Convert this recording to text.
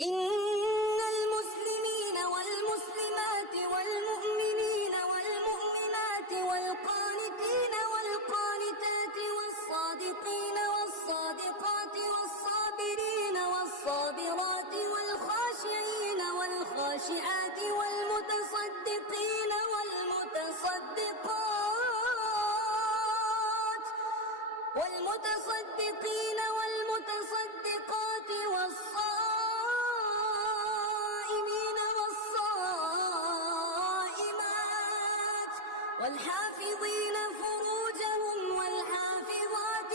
إن المسلمين والمسلمات والمؤمنين والمؤمنات والقانتين والقانتات والصادقين والصادقات والصابرين والصابرات والخاشعين والخاشعات والمتصدقين والمتصدقات والصائمين والصائمات والحافظين فروجهم والحافظات